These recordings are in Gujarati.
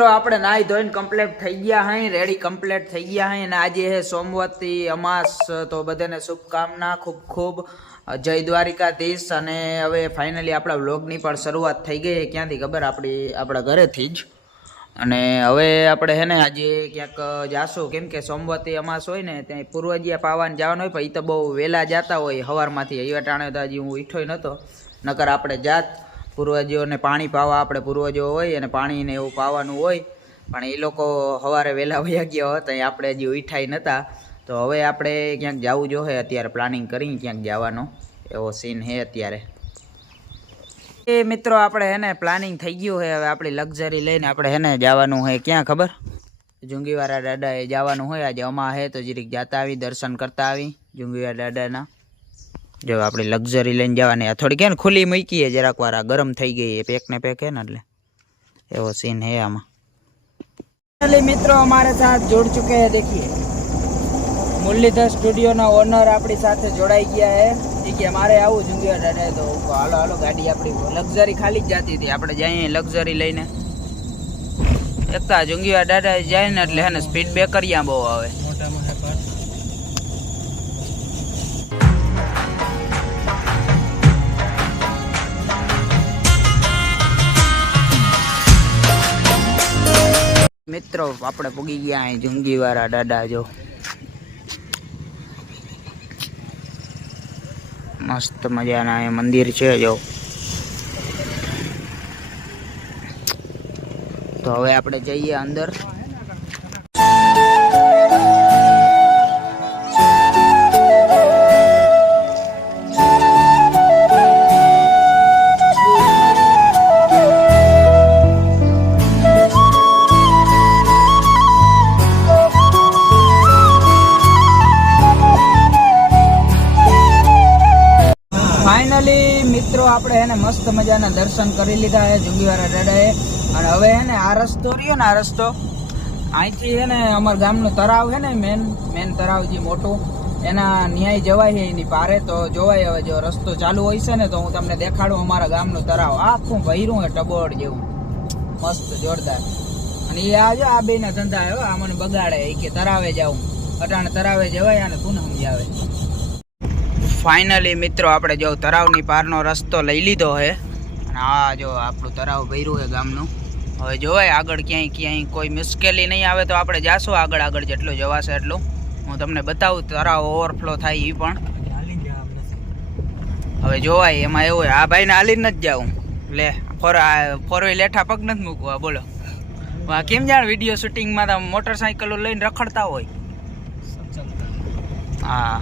મિત્રો આપણે નાઈ ધોઈને કમ્પ્લીટ થઈ ગયા હૈ, રેડી કમ્પ્લીટ થઈ ગયા હૈ અને આજે હે સોમવતી અમાસ, તો બધાને શુભકામના, ખૂબ ખૂબ જય દ્વારિકાધીશ। અને હવે ફાઇનલી આપણા વ્લોગની પણ શરૂઆત થઈ ગઈ, ક્યાંથી ખબર, આપણા ઘરેથી જ। અને હવે આપણે હે ને આજે ક્યાંક જાશું, કેમ કે સોમવતી અમાસ હોય ને ત્યાં પૂર્વજિયા પાવાને જવાનું હોય, પણ એ તો બહુ વહેલા જતા હોય સવારમાંથી, એ ટાણે તો હજી હું ઉઠ્યો નહોતો, નકર આપણે જાત પૂર્વજોને પાણી પાવા, આપણે પૂર્વજો હોય અને પાણીને એવું પાવાનું હોય, પણ એ લોકો સવારે વહેલા વયા ગયા હતા, આપણે હજી ઉઠાઈ નહોતા। તો હવે આપણે ક્યાંક જવું જોઈએ, અત્યારે પ્લાનિંગ કરી ક્યાંક જવાનો એવો સીન છે અત્યારે। એ મિત્રો આપણે હે ને પ્લાનિંગ થઈ ગયું છે, હવે આપણી લક્ઝરી લઈને આપણે હે ને જવાનું હોય ક્યાં ખબર, જુંગીવાળા દાદાએ જવાનું હોય આજે, અમા હે તો જરીક જાતા આવી, દર્શન કરતા આવી જુંગીવાળા દાદાના। જો આપણી લક્ઝરી લઈને જવાની, આ થોડી કે ખુલ્લી મૂકીએ જરાક વાર, ગરમ થઈ ગઈ પેક ને પેક હે ને, એટલે એવો સીન है આમાં। મિત્રો हमारे साथ जुड़ चुके हैं, देखिए मुरलीधर स्टूडियो ना ओनर अपनी साथ जोड़ाई गया है। ठीक है, हमारे आવું જુંગીવાળા દાદા, તો હાલો હાલો ગાડી આપણી લક્ઝરી ખાલી જ જતી હતી, આપણે જઈએ લક્ઝરી લઈને। એકતા જુંગીવાળા દાદા જાય ને એટલે હે ને સ્પીડ બ્રેકર બહુ આવે। મિત્રો આપણે પૂગી ગયા અહીં જુંગીવાળા દાદા, જો મસ્ત મજાના એ મંદિર છે જો। તો હવે આપણે જઈએ અંદર। ફાઇનલી મિત્રો આપણે હે ને મસ્ત મજાના દર્શન કરી લીધા હે જુંગીવાળા દાદાએ। અને હવે હે ને આ રસ્તો રહ્યો ને, આ રસ્તો અહીંથી હે ને અમારા ગામનો તળાવ હે ને, મેન તળાવ જે મોટું, એના ન્યાય જવાય છે એની પારે, તો જોવાય। હવે જો રસ્તો ચાલુ હોય છે ને તો હું તમને દેખાડું અમારા ગામનું તળાવ, આખું ભર્યું હે ટબોળ જેવું, મસ્ત જોરદાર। અને એ આ જો આ બેના ધંધા હે, આ મને બગાડે કે તળાવે જાઉં, અટાણે તળાવે જવાય અને તું સમજાવે। ફાઇનલી મિત્રો આપણે જો તળાવની પારનો રસ્તો લઈ લીધો છે, અને આ જો આપણું તળાવ ભર્યું છે ગામનું। હવે જોવાય આગળ ક્યાંય કોઈ મુશ્કેલી નહીં આવે તો આપણે જાશું આગળ જેટલું જવાશે એટલું હું તમને બતાવું, તળાવ ઓવરફ્લો થાય એ પણ હવે જોવાય। એમાં એવું હોય, આ ભાઈને હાલીને નથી જાઉં, લે ફોર વ્હીલ લેઠા પગ નથી મૂકવા, બોલો કેમ જાણ વિડીયો શૂટિંગમાં તો મોટરસાઇકલો લઈને રખડતા હોય। હા,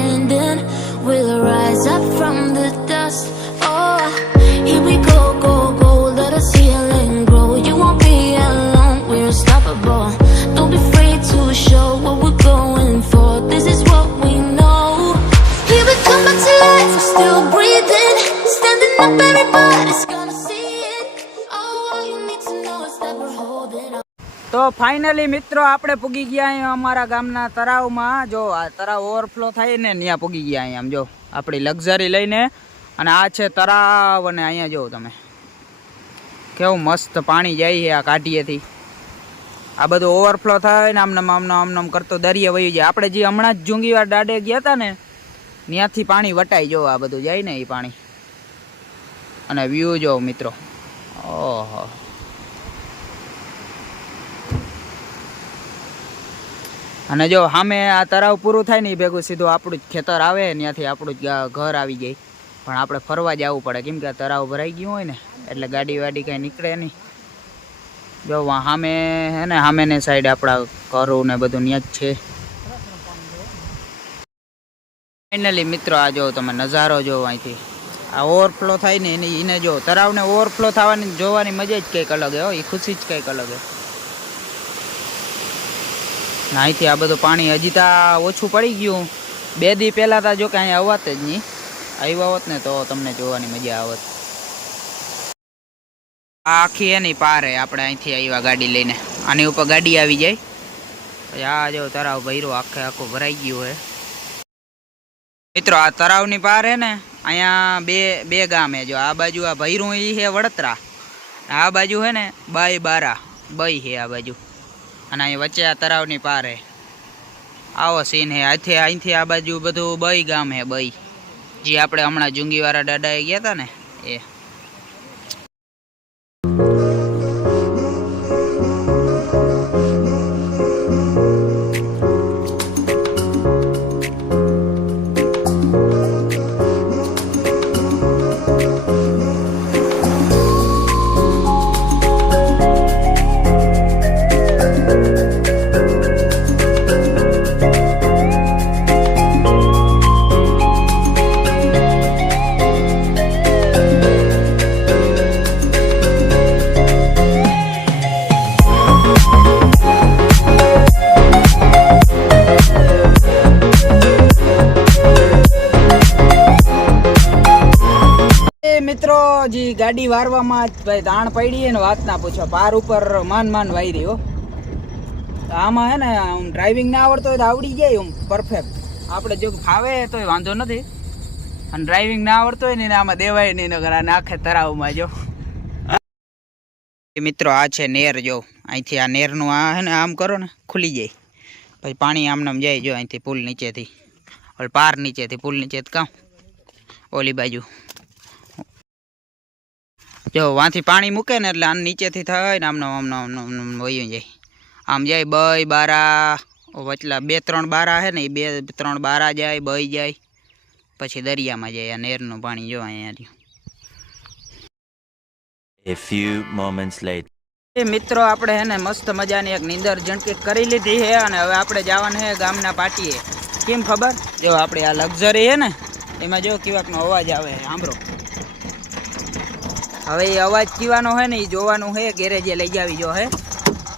and then we'll rise up from the dust. Oh, here we go, go, go, let us heal and grow. You won't be alone, we're unstoppable. Don't be afraid to show what we're going for. This is what we know. Here we come back to life, we're still breathing. Standing up, everybody's gonna see it. Oh, all you need to know is that we're holding on. તો ફાઇનલી મિત્રો આપણે પૂગી ગયા અહીંયા અમારા ગામના તળાવમાં। જો આ તળાવ ઓવરફ્લો થાય ને ત્યાં પૂગી ગયા અહીંયા, આમ જો આપણી લક્ઝરી લઈને, અને આ છે તળાવ, અને અહીંયા જો તમે કેવું મસ્ત પાણી જાય છે આ કાઢીએથી, આ બધું ઓવરફ્લો થાય ને આમનામ કરતો દરિયે વહી જાય। આપણે જે હમણાં જ જુંગીવાળા દાડે ગયા હતા ને ત્યાંથી પાણી વટાઈ, જો આ બધું જાય ને એ પાણી, અને વ્યૂ જો મિત્રો, ઓહો। અને જો સામે આ તળાવ પૂરું થાય ને એ ભેગું સીધું આપણું જ ખેતર આવે, ત્યાંથી આપણું જ ઘર આવી જાય, પણ આપણે ફરવા જવું પડે, કેમ કે આ તળાવ ભરાઈ ગયું હોય ને એટલે ગાડી વાડી કાંઈ નીકળે નહીં। જો સામે હે ને, સામેની સાઈડ આપણા ઘરો ને બધું ત્યાં જ છે। ફાઇનલી મિત્રો આ જો તમે નજારો જો, અહીંથી આ ઓવરફ્લો થાય ને એને જો, તળાવને ઓવરફ્લો થવાની જોવાની મજા જ કંઈક અલગ હે, એ ખુશી જ કંઈક અલગ હે। અહીંથી આ બધું પાણી હજી તા ઓછું પડી ગયું, 2 દી પહેલાં તા જો કે અહીંયા આવત જ નહીં, આવ્યા હોત ને તો તમને જોવાની મજા આવત। આ આખી એની પારે આપણે અહીંથી આવ્યા ગાડી લઈને, આની ઉપર ગાડી આવી જાય, પછી આ જો તળાવ ભર્યું આખું ભરાઈ ગયું હે। મિત્રો આ તળાવની પાર હે ને, અહીંયા બે ગામ હે, જો આ બાજુ આ ભૈરું એ હે વડતરા, આ બાજુ હે ને બાઈ બારા, બઈ હે આ બાજુ, અને અહીં વચ્ચે આ તળાવની પાર હે. આવો સીન હે. અહીંથી આ બાજુ બધું બઈ ગામ હે. બઈ જે આપણે હમણાં જુંગીવાળા દાદાએ ગયા હતા ને એ. મિત્રો જે ગાડી વારવામાં જ ભાઈ દાણ પડી ને વાત ના પૂછો. પાર ઉપર માન વાયરી હો. આમાં હે ને ડ્રાઇવિંગ ના આવડતો હોય તો આવડી જાય પરફેક્ટ. આપણે જો ફાવે તો વાંધો નથી, અને ડ્રાઇવિંગ ના આવડતો હોય ને આમાં દેવાય નહીં નગર આ નાખે તળાવમાં. જો મિત્રો આ છે નેર. જો અહીંથી આ નેરનું આ હે ને આમ કરો ને ખુલી જાય, પછી પાણી આમનામ જાય. જો અહીંથી પુલ નીચેથી પાર નીચેથી પુલ નીચે કામ ઓલી બાજુ જો વાંથી પાણી મૂકે ને એટલે આમ નીચેથી થાય ને આમનો વયું જાય. આમ જાય બઈ બારા વચલા 2-3 બારા હે ને એ 2-3 બારા જાય, બઈ જાય, પછી દરિયામાં જાય. આ નેરનું પાણી જો અહીંયા. A few moments later. મિત્રો આપણે હે ને મસ્ત મજાની એક નીંદર જણકી કરી લીધી છે, અને હવે આપણે જવાનું છે ગામના પાટીએ. કેમ ખબર? જો આપણે આ લક્ઝરી છે ને એમાં જો કેવાકનો અવાજ આવે સાંભળો. હવે એ અવાજ કીવાનો હોય ને એ જોવાનું છે. ગેરેજે લઈ જાવી જો હે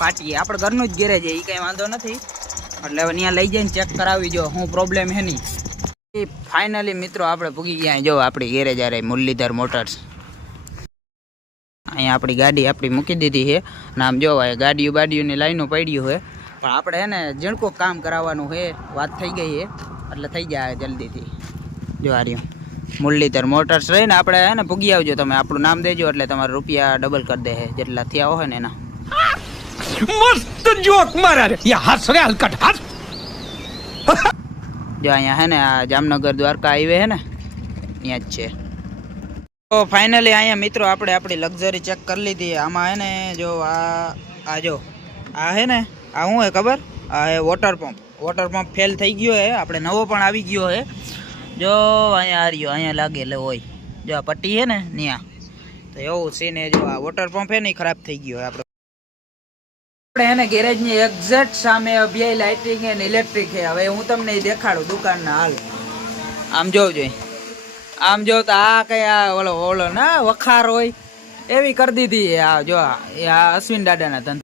પાટીએ. આપણે ઘરનું જ ગેરેજ એ કંઈ વાંધો નથી, એટલે હવે ત્યાં લઈ જઈને ચેક કરાવી જો શું પ્રોબ્લેમ છે નહીં. ફાઇનલી મિત્રો આપણે પૂગી ગયા જો આપણી ગેરેજ આ રહી મુરલીધર મોટર્સ. અહીંયા આપણી ગાડી આપણી મૂકી દીધી છે, અને આમ જોવાય ગાડીઓની લાઈનો પડ્યું છે. પણ આપણે હે ને ઝીણકું કામ કરાવવાનું છે. વાત થઈ ગઈ છે એટલે થઈ જાય જલ્દીથી. જો આ રહ્યું મુરલીધર મોટર્સ રહીને આપણે હે ને પૂગી આવજો. તમે આપણું નામ દેજો એટલે તમારા રૂપિયા ડબલ કરી દે જેટલા થયા હોય ને એના. મસ્ત જોક મારા રે યા હસ રે હલકટ હસ. જો અહીંયા હે ને આ જામનગર દ્વારકા હાઈવે હે ને ત્યાં જ છે. તો ફાઇનલી અહીંયા મિત્રો આપણે આપણી લક્ઝરી ચેક કરી લીધી. આમાં હે ને જો આ જો આ હે ને આ શું હે ખબર? આ હે વોટર પંપ ફેલ થઈ ગયો હે. આપણે નવો પણ આવી ગયો હે. જો અહીંયા આ રહ્યો, અહીંયા લાગેલો હોય જો આ પટ્ટી હે ને ત્યાં. તો એવું સીન હે. જો આ વોટર પંપ હે ને ખરાબ થઈ ગયો હે. આપણે હે ને ગેરેજની એક્ઝેક્ટ સામે અભિયાય લાઇટિંગ એન્ડ ઇલેક્ટ્રિક હે. હવે હું તમને દેખાડું દુકાનના હાલ. આમ જોજો, આમ જો તો આ કઈ આ ઓલો ના વખાર હોય એવી કરી દીધી. આ જો આ અશ્વિન દાદાના ધંધા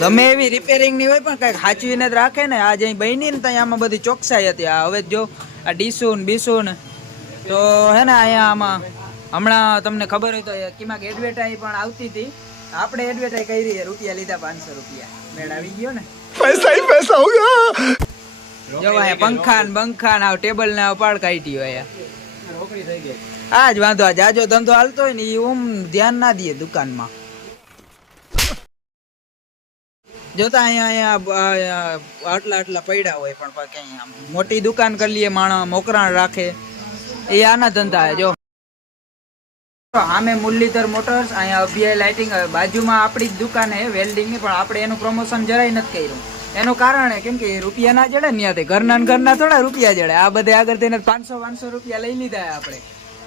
ગમે એવી રિપેરિંગ ની હોય પણ કઈક સાચવીને જ રાખે ને. આ જઈ બની ને ત્યાં આમાં બધી ચોકસાઈ હતી. આ હવે જો આ ડીસુન બીસુન તો હે ને અહીંયા આમાં હમણાં તમને ખબર હોય તો કિમાક એડવર્ટાઈઝ પણ આવતી હતી. આપણે એડવર્ટાઈઝ કરી રૂપિયા લીધા 500 રૂપિયા. મેળ આવી ગયો ને, પૈસા ही पैसा होगा. જો અહીંયા પંખા ના ટેબલ ના પાડ કાઢી હોય. આ જ વાંધો. આ જાજો ધંધો હાલતો હોય ને એ ધ્યાન ના દે દુકાનમાં. જોતા અહીંયા આટલા પડ્યા હોય પણ કઈ મોટી દુકાન કરી લઈએ માણસ મોકરાણ રાખે એ આના ધંધા હે. જો આમે મુરલીધર મોટર્સ, અહીંયા અભિયાય લાઇટિંગ. બાજુમાં આપણી જ દુકાન હે વેલ્ડિંગની, પણ આપણે એનું પ્રમોશન જરાય નથી કર્યું. એનું કારણ હે કેમ કે રૂપિયા ના જડે ને ત્યાંથી ઘરના થોડા રૂપિયા જડે. આ બધે આગળ થઈને 500 રૂપિયા લઈ લીધા આપણે.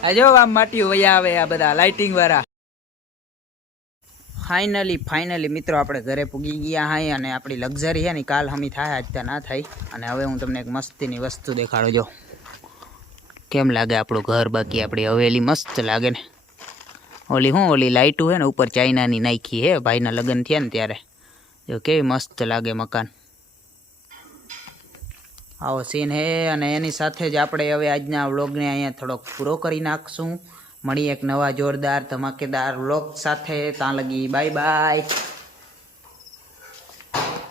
આ જો આમ માટીઓ વયા આવે આ બધા લાઇટિંગ વાળા. ફાઇનલી મિત્રો આપણે ઘરે પૂગી ગયા હાઈ, અને આપણી લક્ઝરી છે ને કાલ હમી થાય આજ ત્યાં ના થાય. અને હવે હું તમને એક મસ્તીની વસ્તુ દેખાડું. જો કેમ લાગે આપણું ઘર. બાકી આપણી હવેલી મસ્ત લાગે ને. ઓલી લાઇટું હે ને ઉપર ચાઇનાની નાખી હે. ભાઈના લગ્ન થયા ને ત્યારે. જો કેવી મસ્ત લાગે મકાન. આવો સીન હે. અને એની સાથે જ આપણે હવે આજના વ્લોગને અહીંયા થોડોક પૂરો કરી નાખશું. મળીએ એક નવા જોરદાર ધમાકેદાર વ્લોગ સાથે. ત્યાં લગી બાય બાય.